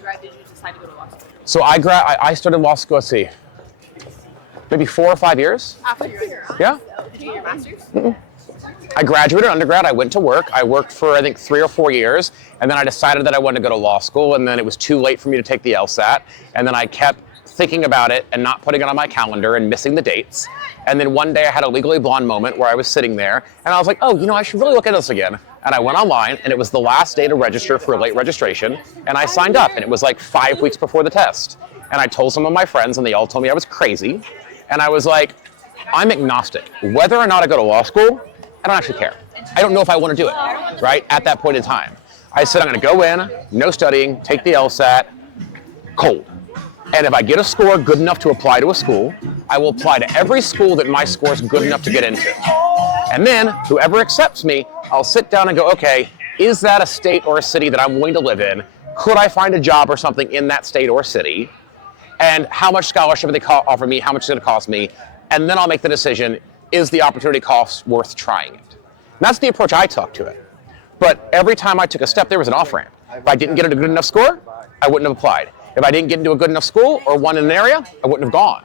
undergrad did you decide to go to law school? So I started law school, let's see, maybe 4 or 5 years. After your Yeah. Did you get your master's? I graduated undergrad, I went to work. I worked for, I think, 3 or 4 years, and then I decided that I wanted to go to law school, and then it was too late for me to take the LSAT, and then I kept thinking about it and not putting it on my calendar and missing the dates. And then one day I had a Legally Blonde moment where I was sitting there, and I was like, oh, I should really look at this again. And I went online, and it was the last day to register for a late registration, and I signed up, and it was like 5 weeks before the test. And I told some of my friends, and they all told me I was crazy, and I was like, I'm agnostic. Whether or not I go to law school, I don't actually care. I don't know if I want to do it, right, at that point in time. I said I'm going to go in, no studying, take the LSAT, cold. And if I get a score good enough to apply to a school, I will apply to every school that my score is good enough to get into. And then, whoever accepts me, I'll sit down and go, okay, is that a state or a city that I'm willing to live in? Could I find a job or something in that state or city? And how much scholarship do they offer me? How much is it going to cost me? And then I'll make the decision, is the opportunity cost worth trying it? And that's the approach I took to it. But every time I took a step, there was an off-ramp. If I didn't get a good enough score, I wouldn't have applied. If I didn't get into a good enough school or one in an area, I wouldn't have gone.